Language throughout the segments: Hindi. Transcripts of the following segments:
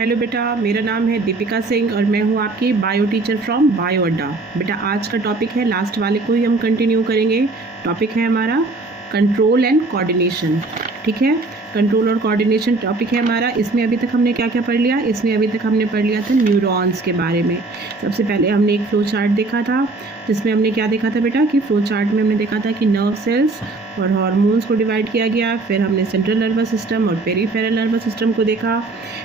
हेलो बेटा, मेरा नाम है दीपिका सिंह और मैं हूँ आपकी बायो टीचर फ्रॉम बायो अड्डा। बेटा आज का टॉपिक है, लास्ट वाले को ही हम कंटिन्यू करेंगे। टॉपिक है हमारा कंट्रोल एंड कोऑर्डिनेशन। ठीक है, कंट्रोल और कोऑर्डिनेशन टॉपिक है हमारा। इसमें अभी तक हमने क्या क्या पढ़ लिया? इसमें अभी तक हमने पढ़ लिया था न्यूरॉन्स के बारे में। सबसे पहले हमने एक फ्लो चार्ट देखा था, जिसमें हमने क्या देखा था बेटा कि फ्लो चार्ट में हमने देखा था कि नर्व सेल्स और हार्मोन्स को डिवाइड किया गया। फिर हमने सेंट्रल नर्वस सिस्टम और पेरीफेरल नर्वस सिस्टम को देखा।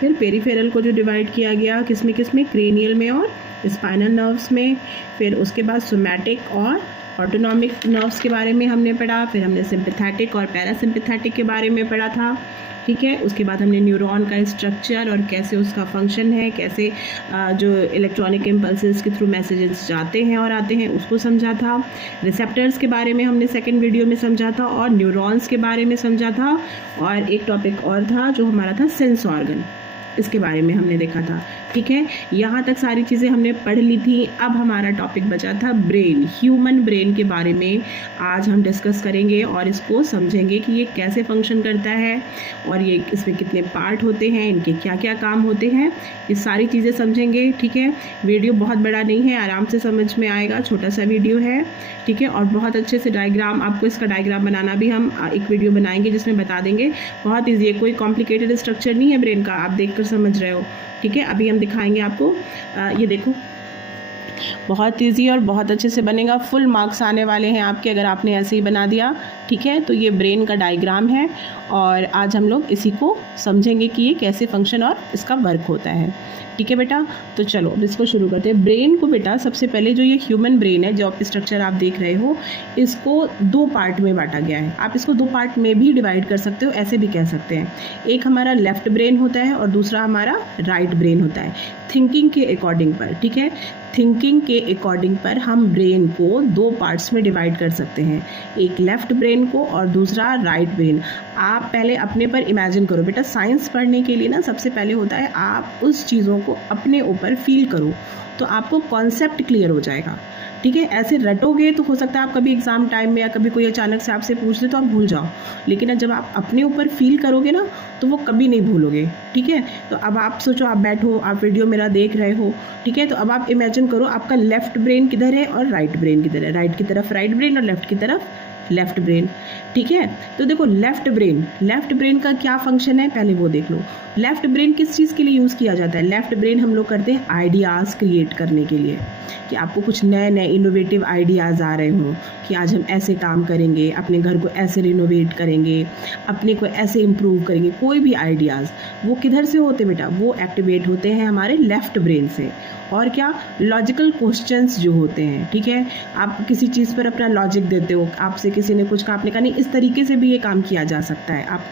फिर पेरीफेरल को जो डिवाइड किया गया किसमें किसमें, क्रेनियल में और स्पाइनल नर्व्स में। फिर उसके बाद सोमैटिक और ऑटोनॉमिक नर्व्स के बारे में हमने पढ़ा। फिर हमने सिंपैथेटिक और पैरासिम्पैथेटिक के बारे में पढ़ा था। ठीक है, उसके बाद हमने न्यूरॉन का स्ट्रक्चर और कैसे उसका फंक्शन है, कैसे जो इलेक्ट्रॉनिक इम्पल्सेस के थ्रू मैसेजेस जाते हैं और आते हैं उसको समझा था। रिसेप्टर्स के बारे में हमने सेकंड वीडियो में समझा था और न्यूरॉन्स के बारे में समझा था। और एक टॉपिक और था जो हमारा था सेंस ऑर्गन, इसके बारे में हमने देखा था। ठीक है, यहाँ तक सारी चीज़ें हमने पढ़ ली थी। अब हमारा टॉपिक बचा था ब्रेन, ह्यूमन ब्रेन के बारे में आज हम डिस्कस करेंगे और इसको समझेंगे कि ये कैसे फंक्शन करता है और ये इसमें कितने पार्ट होते हैं, इनके क्या क्या काम होते हैं, ये सारी चीज़ें समझेंगे। ठीक है, वीडियो बहुत बड़ा नहीं है, आराम से समझ में आएगा, छोटा सा वीडियो है। ठीक है, और बहुत अच्छे से डायग्राम, आपको इसका डायग्राम बनाना भी हम एक वीडियो बनाएंगे जिसमें बता देंगे। बहुत ईजी है, कोई कॉम्प्लिकेटेड स्ट्रक्चर नहीं है ब्रेन का, आप देखकर समझ रहे हो। ठीक है, अभी हम दिखाएंगे आपको। ये देखो, बहुत इजी और बहुत अच्छे से बनेगा। फुल मार्क्स आने वाले हैं आपके अगर आपने ऐसे ही बना दिया। ठीक है, तो ये ब्रेन का डायग्राम है और आज हम लोग इसी को समझेंगे कि ये कैसे फंक्शन और इसका वर्क होता है। ठीक है बेटा, तो चलो अब इसको शुरू करते हैं। ब्रेन को बेटा सबसे पहले जो ये ह्यूमन ब्रेन है, जो स्ट्रक्चर आप देख रहे हो, इसको दो पार्ट में बांटा गया है। आप इसको दो पार्ट में भी डिवाइड कर सकते हो, ऐसे भी कह सकते हैं। एक हमारा लेफ्ट ब्रेन होता है और दूसरा हमारा राइट ब्रेन होता है, थिंकिंग के अकॉर्डिंग पर। ठीक है, थिंकिंग के अकॉर्डिंग पर हम ब्रेन को दो पार्ट्स में डिवाइड कर सकते हैं, एक लेफ्ट ब्रेन को और दूसरा राइट ब्रेन। आप पहले अपने पर इमेजिन करो बेटा, साइंस पढ़ने के लिए ना सबसे पहले होता है आप उस चीज़ों को अपने ऊपर फील करो, तो आपको कॉन्सेप्ट क्लियर हो जाएगा। ठीक है, ऐसे रटोगे तो हो सकता है आप कभी एग्जाम टाइम में या कभी कोई अचानक से आपसे पूछ ले तो आप भूल जाओ, लेकिन जब आप अपने ऊपर फील करोगे ना तो वो कभी नहीं भूलोगे। ठीक है, तो अब आप सोचो, आप बैठो, आप वीडियो मेरा देख रहे हो। ठीक है, तो अब आप इमेजिन करो आपका लेफ्ट ब्रेन किधर है और राइट ब्रेन किधर है। राइट की तरफ राइट ब्रेन और लेफ्ट की तरफ लेफ्ट ब्रेन। ठीक है, तो देखो लेफ्ट ब्रेन का क्या फंक्शन है पहले वो देख लो। लेफ्ट ब्रेन किस चीज़ के लिए यूज़ किया जाता है? लेफ्ट ब्रेन हम लोग करते हैं आइडियाज़ क्रिएट करने के लिए, कि आपको कुछ नए नए इनोवेटिव आइडियाज़ आ रहे हों कि आज हम ऐसे काम करेंगे, अपने घर को ऐसे रिनोवेट करेंगे, अपने को ऐसे इम्प्रूव करेंगे। कोई भी आइडियाज़ वो किधर से होते बेटा? वो एक्टिवेट होते हैं हमारे लेफ्ट ब्रेन से। और क्या, लॉजिकल क्वेश्चंस जो होते हैं। ठीक है, आप किसी चीज़ पर अपना लॉजिक देते हो, आपसे किसी ने कुछ कहा, आपने कहा नहीं इस तरीके से भी ये काम किया जा सकता है। आप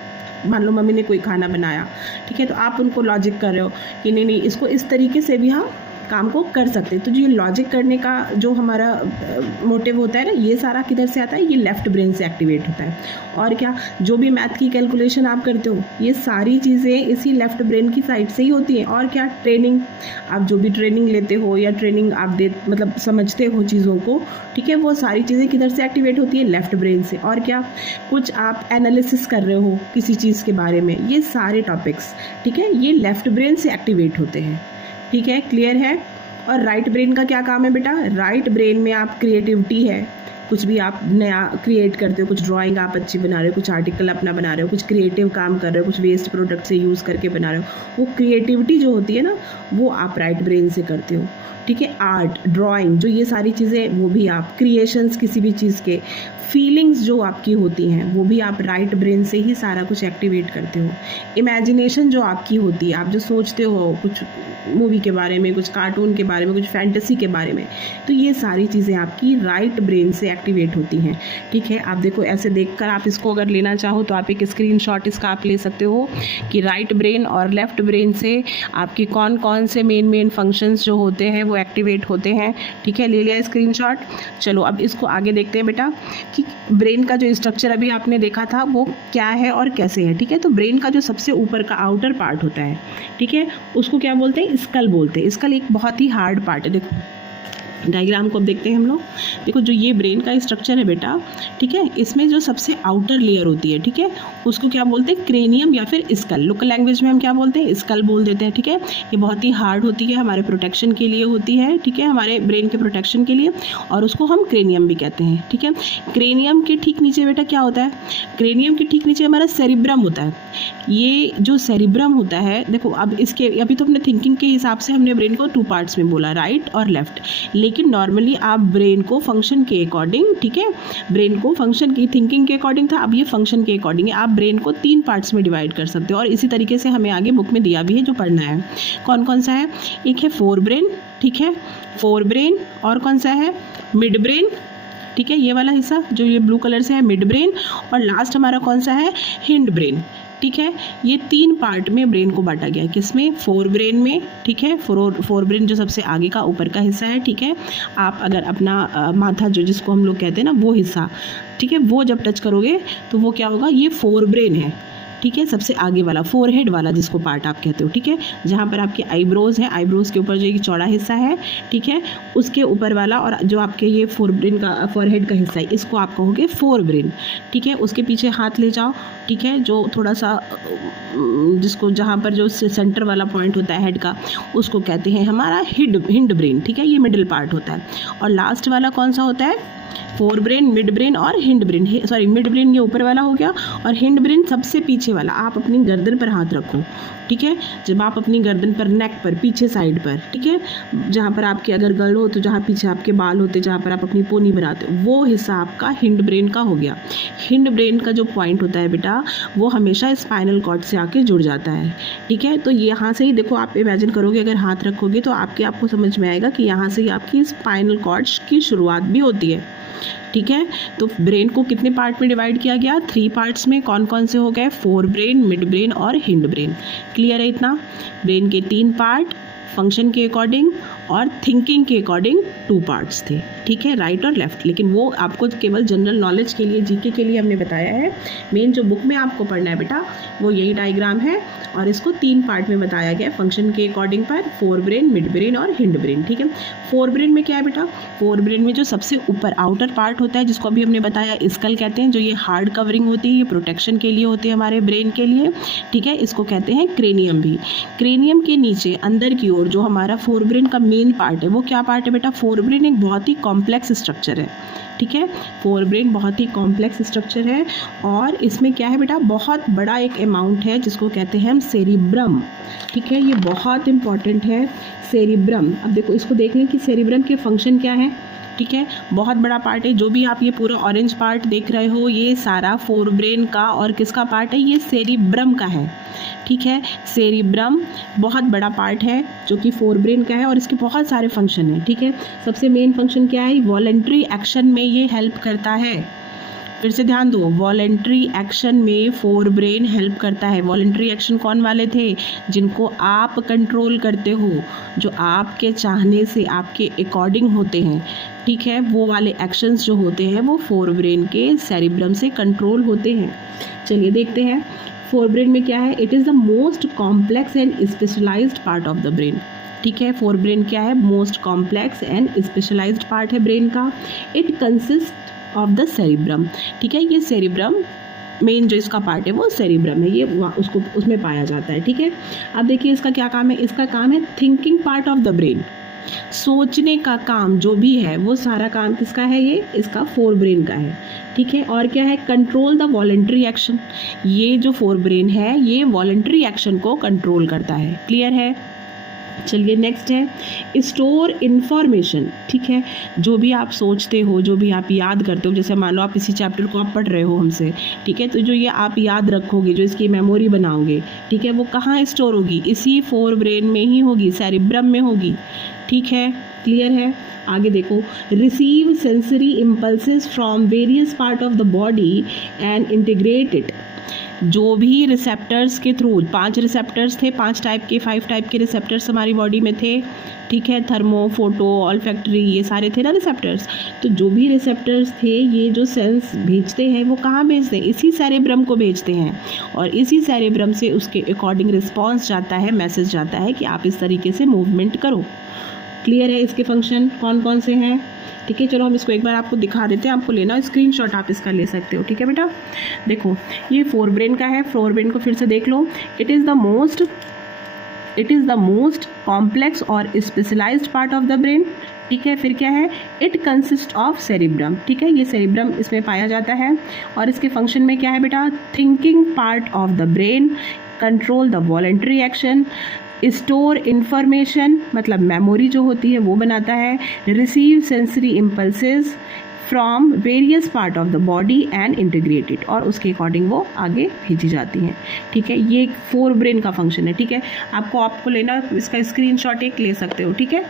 मान लो मम्मी ने कोई खाना बनाया, ठीक है, तो आप उनको लॉजिक कर रहे हो कि नहीं नहीं इसको इस तरीके से भी हम काम को कर सकते हैं। तो ये लॉजिक करने का जो हमारा मोटिव होता है ना, ये सारा किधर से आता है? ये लेफ्ट ब्रेन से एक्टिवेट होता है। और क्या, जो भी मैथ की कैलकुलेशन आप करते हो ये सारी चीज़ें इसी लेफ्ट ब्रेन की साइड से ही होती हैं। और क्या, ट्रेनिंग, आप जो भी ट्रेनिंग लेते हो या ट्रेनिंग आप मतलब समझते हो चीज़ों को, ठीक है, वो सारी चीज़ें किधर से एक्टिवेट होती है? लेफ्ट ब्रेन से। और क्या, कुछ आप एनालिसिस कर रहे हो किसी चीज़ के बारे में, ये सारे टॉपिक्स, ठीक है, ये लेफ्ट ब्रेन से एक्टिवेट होते हैं। ठीक है, क्लियर है। और राइट ब्रेन का क्या काम है बेटा? राइट ब्रेन में आप क्रिएटिविटी है, कुछ भी आप नया क्रिएट करते हो, कुछ ड्राइंग आप अच्छी बना रहे हो, कुछ आर्टिकल अपना बना रहे हो, कुछ क्रिएटिव काम कर रहे हो, कुछ वेस्ट प्रोडक्ट से यूज़ करके बना रहे हो, वो क्रिएटिविटी जो होती है ना वो आप राइट ब्रेन से करते हो। ठीक है, आर्ट, ड्राइंग, जो ये सारी चीज़ें वो भी आप, क्रिएशंस किसी भी चीज़ के, फीलिंग्स जो आपकी होती हैं वो भी आप राइट ब्रेन से ही सारा कुछ एक्टिवेट करते हो। इमेजिनेशन जो आपकी होती है, आप जो सोचते हो कुछ मूवी के बारे में, कुछ कार्टून के बारे में, कुछ फैंटेसी के बारे में, तो ये सारी चीज़ें आपकी राइट ब्रेन से एक्टिवेट होती हैं। ठीक है, आप देखो ऐसे देखकर आप इसको अगर लेना चाहो तो आप एक स्क्रीनशॉट इसका आप ले सकते हो कि राइट ब्रेन और लेफ्ट ब्रेन से आपकी कौन कौन से मेन फंक्शंस जो होते हैं वो एक्टिवेट होते हैं। ठीक है, ले लिया स्क्रीनशॉट। चलो अब इसको आगे देखते हैं बेटा कि ब्रेन का जो स्ट्रक्चर अभी आपने देखा था वो क्या है और कैसे है। ठीक है, तो ब्रेन का जो सबसे ऊपर का आउटर पार्ट होता है, ठीक है, उसको क्या बोलते हैं? स्कल बोलते हैं। स्कल एक बहुत ही हार्ड पार्ट है। देखो डायग्राम को अब देखते हैं हम लोग। देखो जो ये ब्रेन का स्ट्रक्चर है बेटा, ठीक है, इसमें जो सबसे आउटर लेयर होती है, ठीक है, उसको क्या बोलते हैं, क्रेनियम या फिर स्कल। लोकल लैंग्वेज में हम क्या बोलते हैं, स्कल बोल देते हैं, ठीक है। ये बहुत ही हार्ड होती है, हमारे प्रोटेक्शन के लिए होती है, ठीक है, हमारे ब्रेन के प्रोटेक्शन के लिए, और उसको हम क्रेनियम भी कहते हैं, ठीक है। क्रेनियम के ठीक नीचे बेटा क्या होता है, क्रेनियम के ठीक नीचे हमारा सेरिब्रम होता है। ये जो सेरिब्रम होता है, देखो अब इसके अभी तो अपने थिंकिंग के हिसाब से हमने ब्रेन को 2 पार्ट्स में बोला, राइट और लेफ्ट, लेकिन नॉर्मली आप ब्रेन को फंक्शन के अकॉर्डिंग, ठीक है, ब्रेन को फंक्शन की थिंकिंग के अकॉर्डिंग था, अब ये फंक्शन के अकॉर्डिंग है, आप ब्रेन को 3 पार्ट्स में डिवाइड कर सकते हो, और इसी तरीके से हमें आगे बुक में दिया भी है जो पढ़ना है। कौन कौन सा है, एक है फोर ब्रेन, ठीक है, फोर ब्रेन, और कौन सा है, मिड ब्रेन, ठीक है, ये वाला हिस्सा जो ये ब्लू कलर से है मिड ब्रेन, और लास्ट हमारा कौन सा है, हिंड ब्रेन, ठीक है। ये 3 पार्ट में ब्रेन को बांटा गया है, किसमें, फोर ब्रेन में, ठीक है, फोर ब्रेन जो सबसे आगे का ऊपर का हिस्सा है, ठीक है। आप अगर अपना माथा जो जिसको हम लोग कहते हैं ना वो हिस्सा, ठीक है, वो जब टच करोगे तो वो क्या होगा, ये फोर ब्रेन है, ठीक है, सबसे आगे वाला फोरहेड वाला जिसको पार्ट आप कहते हो, ठीक है, जहाँ पर आपके आईब्रोज है, आईब्रोज के ऊपर जो एक चौड़ा हिस्सा है, ठीक है, उसके ऊपर वाला, और जो आपके ये फोरब्रेन का फोरहेड का हिस्सा है, इसको आप कहोगे फोर ब्रेन, ठीक है। उसके पीछे हाथ ले जाओ, ठीक है, जो थोड़ा सा जिसको जहाँ पर जो सेंटर वाला पॉइंट होता है हेड का, उसको कहते हैं हमारा हिंड ब्रेन, ठीक है, ये मिडिल पार्ट होता है। और लास्ट वाला कौन सा होता है, फोर ब्रेन, मिड ब्रेन और hind brain, sorry mid brain ये ऊपर वाला हो गया, और हिंड ब्रेन सबसे पीछे वाला। आप अपनी गर्दन पर हाथ रखो, ठीक है, जब आप अपनी गर्दन पर, नेक पर, पीछे साइड पर, ठीक है, जहाँ पर आपके अगर गर्ल हो तो जहाँ पीछे आपके बाल होते, जहाँ पर आप अपनी पोनी बनाते हो, वो हिस्सा आपका हिंड ब्रेन का हो गया। हिंड ब्रेन का जो पॉइंट होता है बेटा, वो हमेशा स्पाइनल कॉर्ड से आके जुड़ जाता है, ठीक है। तो यहाँ से ही देखो, आप इमेजिन करोगे अगर हाथ रखोगे तो आपको समझ में आएगा कि यहाँ से ही आपकी स्पाइनल कॉर्ड की शुरुआत भी होती है, ठीक है। तो ब्रेन को कितने पार्ट में डिवाइड किया गया, 3 पार्ट्स में। कौन कौन से हो गए, फोर ब्रेन, मिड ब्रेन और हिंड ब्रेन। क्लियर है इतना, ब्रेन के 3 पार्ट, फंक्शन के अकॉर्डिंग और थिंकिंग के अकॉर्डिंग 2 पार्ट्स थे, ठीक है, राइट और लेफ्ट। लेकिन वो आपको केवल जनरल नॉलेज के लिए, जीके के लिए हमने बताया है। मेन जो बुक में आपको पढ़ना है बेटा वो यही डायग्राम है, और इसको 3 पार्ट में बताया गया है, फंक्शन के अकॉर्डिंग पर, फोर ब्रेन, मिड ब्रेन और हिंड ब्रेन, ठीक है। फोर ब्रेन में क्या है बेटा, फोर ब्रेन में जो सबसे ऊपर आउटर पार्ट होता है, जिसको अभी हमने बताया स्कल कहते हैं, जो ये हार्ड कवरिंग होती है, ये प्रोटेक्शन के लिए होती है हमारे ब्रेन के लिए, ठीक है, इसको कहते हैं क्रेनियम भी। क्रेनियम के नीचे अंदर की ओर जो हमारा फोर ब्रेन का मेन पार्ट है, वो क्या पार्ट है बेटा, फोर ब्रेन एक बहुत ही कॉम्प्लेक्स स्ट्रक्चर है, ठीक है, फोर ब्रेन बहुत ही कॉम्प्लेक्स स्ट्रक्चर है, और इसमें क्या है बेटा, बहुत बड़ा एक अमाउंट है जिसको कहते हैं हम सेरिब्रम, ठीक है, ये बहुत इंपॉर्टेंट है सेरिब्रम। अब देखो इसको देख लें कि सेरिब्रम के फंक्शन क्या है, ठीक है, बहुत बड़ा पार्ट है। जो भी आप ये पूरा ऑरेंज पार्ट देख रहे हो, ये सारा फोर ब्रेन का और किसका पार्ट है, ये सेरिब्रम का है, ठीक है। सेरिब्रम बहुत बड़ा पार्ट है जो कि फोर ब्रेन का है, और इसके बहुत सारे फंक्शन हैं, ठीक है। सबसे मेन फंक्शन क्या है, वॉलंटरी एक्शन में ये हेल्प करता है। फिर से ध्यान दो, वॉलंटरी एक्शन में फोर ब्रेन हेल्प करता है। वॉलंटरी एक्शन कौन वाले थे, जिनको आप कंट्रोल करते हो, जो आपके चाहने से आपके अकॉर्डिंग होते हैं, ठीक है, वो वाले एक्शंस जो होते हैं वो फोर ब्रेन के सेरिब्रम से कंट्रोल होते हैं। चलिए देखते हैं फोर ब्रेन में क्या है। It is the most complex and specialized part of the brain, ठीक है। फोर ब्रेन क्या है, most complex and specialized part है ब्रेन का। It consist of the cerebrum, ठीक है, ये सेरिब्रम मेन जो इसका पार्ट है वो सेरिब्रम है, ये उसको उसमें पाया जाता है, ठीक है। अब देखिए इसका क्या काम है, इसका काम है thinking part of the brain, सोचने का काम जो भी है वो सारा काम किसका है, ये इसका फोर ब्रेन का है, ठीक है। और क्या है, कंट्रोल द वॉलंटरी एक्शन, ये जो फोर ब्रेन है ये वॉलंटरी एक्शन को कंट्रोल करता है। क्लियर है। चलिए नेक्स्ट है स्टोर इन्फॉर्मेशन, ठीक है, जो भी आप सोचते हो, जो भी आप याद करते हो, जैसे मान लो आप इसी चैप्टर को आप पढ़ रहे हो हमसे, ठीक है, तो जो ये आप याद रखोगे, जो इसकी मेमोरी बनाओगे, ठीक है, वो कहाँ स्टोर होगी, इसी फोर ब्रेन में ही होगी, सेरिब्रम में होगी, ठीक है। क्लियर है। आगे देखो, receive sensory impulses from various part of the body and integrate it, जो भी रिसेप्टर्स के थ्रू, 5 रिसेप्टर्स थे, 5 टाइप के, 5 टाइप के रिसेप्टर्स हमारी बॉडी में थे, ठीक है, थर्मो, फोटो, ऑल्फैक्टरी, ये सारे थे ना रिसेप्टर्स। तो जो भी रिसेप्टर्स थे, ये जो सेंस भेजते हैं वो कहाँ भेजते हैं, इसी सेरेब्रम को भेजते हैं, और इसी सेरेब्रम से उसके अकॉर्डिंग रिस्पॉन्स जाता है, मैसेज जाता है कि आप इस तरीके से मूवमेंट करो। क्लियर है इसके फंक्शन कौन कौन से हैं? ठीक है, चलो हम इसको एक बार आपको दिखा देते हैं, आपको लेना स्क्रीनशॉट आप इसका ले सकते हो। ठीक है बेटा, देखो ये फोर ब्रेन का है, फोर ब्रेन को फिर से देख लो। It is the most complex और specialised part of the brain. ठीक है, फिर क्या है? It consist of cerebrum. ठीक है, ये सेरिब्रम इसमें पाया जाता है। और इसके फंक्शन में क्या है बेटा? Thinking part of the brain, control the voluntary action, store information मतलब मेमोरी जो होती है वो बनाता है, receive sensory impulses from various part of the body and integrated, और उसके अकॉर्डिंग वो आगे भेजी जाती हैं। ठीक है, ये एक फोर ब्रेन का फंक्शन है। ठीक है, आपको लेना इसका स्क्रीनशॉट एक ले सकते हो। ठीक है।